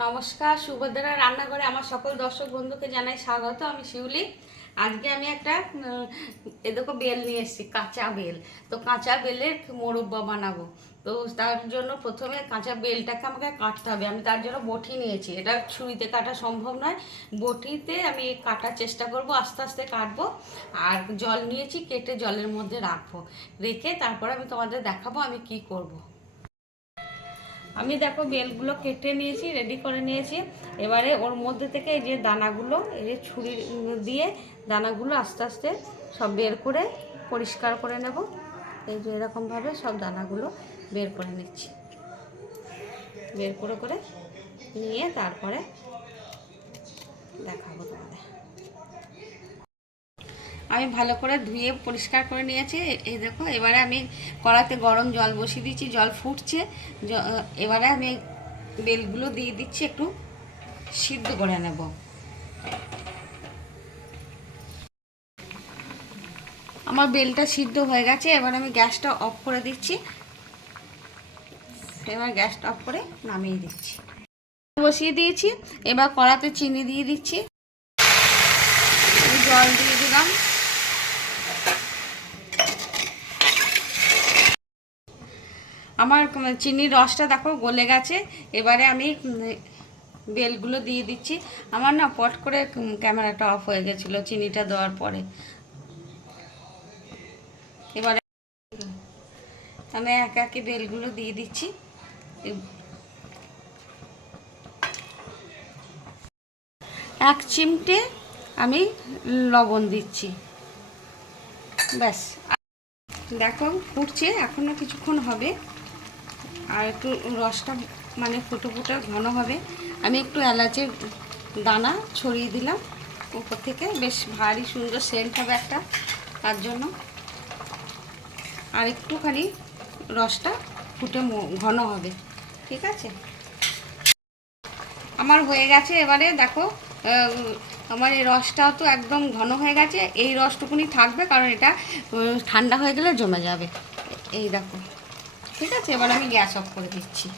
নমস্কার, সুভদ্রা রান্নাঘরে আমার সকল দর্শক বন্ধুকে জানাই স্বাগত, আমি শিউলি। আজকে আমি একটা এদেরকে বেল নিয়ে এসেছি, কাঁচা বেল। তো কাঁচা বেলের মোরব্বা বানাবো। তো তার জন্য প্রথমে কাঁচা বেলটাকে আমাকে কাটতে হবে। আমি তার জন্য বটি নিয়েছি। এটা ছুরিতে কাটা সম্ভব নয়। বটিতে আমি কাটার চেষ্টা করব, আস্তে আস্তে কাটবো। আর জল নিয়েছি, কেটে জলের মধ্যে রাখব। রেখে তারপর আমি তোমাদের দেখাবো আমি কি করব। আমি দেখো বেলগুলো কেটে নিয়েছি রেডি করে নিয়েছি। এবারে ওর মধ্যে থেকে এই যে দানাগুলো, এই যে ছুরি দিয়ে দানাগুলো আস্তে আস্তে সব বের করে পরিষ্কার করে নেব। এই যে এরকমভাবে সব দানাগুলো বের করে নিচ্ছি। বের করে করে নিয়ে তারপরে দেখাবো তোমাদের। আমি ভালো করে ধুয়ে পরিষ্কার করে নিয়েছি। এই দেখো, এবারে আমি কড়াতে গরম জল বসিয়ে দিচ্ছি জল ফুটছে। এবারে আমি বেলগুলো দিয়ে দিচ্ছি, একটু সিদ্ধ করে নেব। আমার বেলটা সিদ্ধ হয়ে গেছে, এবার আমি গ্যাসটা অফ করে দিচ্ছি। এবার গ্যাসটা অফ করে নামিয়ে দিচ্ছি। বসিয়ে দিয়েছি, এবার কড়াতে চিনি দিয়ে দিচ্ছি। জল দিয়ে দিলাম। আমার চিনির রসটা দেখো গলে গেছে। এবারে আমি বেলগুলো দিয়ে দিচ্ছি। আমার না পট করে ক্যামেরাটা অফ হয়ে গেছিল চিনিটা দেওয়ার পরে। এবারে আমি একে একে বেলগুলো দিয়ে দিচ্ছি। এক চিমটে আমি লবণ দিচ্ছি। ব্যাস। দেখো, ফুটছে এখনও কিছুক্ষণ হবে। আর একটু রসটা মানে ফুটো ফুটো ঘন হবে। আমি একটু এলাচের দানা ছড়িয়ে দিলাম। উপর থেকে বেশ ভারী সুন্দর সেন্ট হবে একটা, তার জন্য। আর একটুখানি রসটা ফুটে ঘন হবে, ঠিক আছে? আমার হয়ে গেছে এবারে, দেখো আমার এই রসটাও তো একদম ঘন হয়ে গেছে। এই রসটুকুনি থাকবে, কারণ এটা ঠান্ডা হয়ে গেলে জমে যাবে। এই দেখো। ঠিক আছে, এবার আমি গ্যাস অফ করে দিচ্ছি।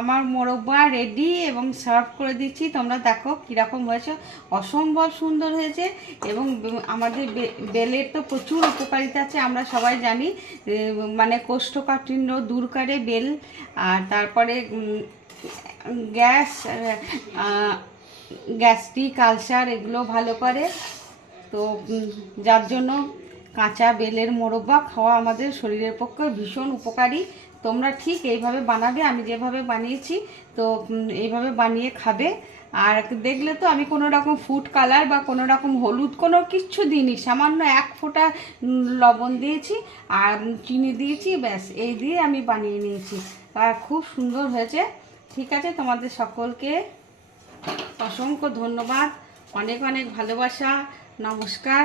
আমার মোরব্বা রেডি এবং সার্ভ করে দিচ্ছি। তোমরা দেখো কীরকম হয়েছে। অসম্ভব সুন্দর হয়েছে এবং আমাদের বেলের তো প্রচুর উপকারিতা আছে, আমরা সবাই জানি। মানে কোষ্ঠকাঠিন্য দূর করে বেল, আর তারপরে গ্যাস গ্যাস্ট্রিক আলসার এগুলো ভালো করে। তো যার জন্য কাঁচা বেলের মোরব্বা খাওয়া আমাদের শরীরের পক্ষে ভীষণ উপকারী। তোমরা ঠিক এইভাবে বানাবে, আমি যেভাবে বানিয়েছি, তো এইভাবে বানিয়ে খাবে। আর দেখলে তো আমি কোনো রকম ফুড কালার বা কোনো রকম হলুদ কোনো কিচ্ছু দিইনি, সামান্য এক ফোঁটা লবণ দিয়েছি আর চিনি দিয়েছি, ব্যাস, এই দিয়ে আমি বানিয়ে নিয়েছি। আর খুব সুন্দর হয়েছে। ঠিক আছে, তোমাদের সকলকে অসংখ্য ধন্যবাদ। অনেক অনেক ভালোবাসা, নমস্কার।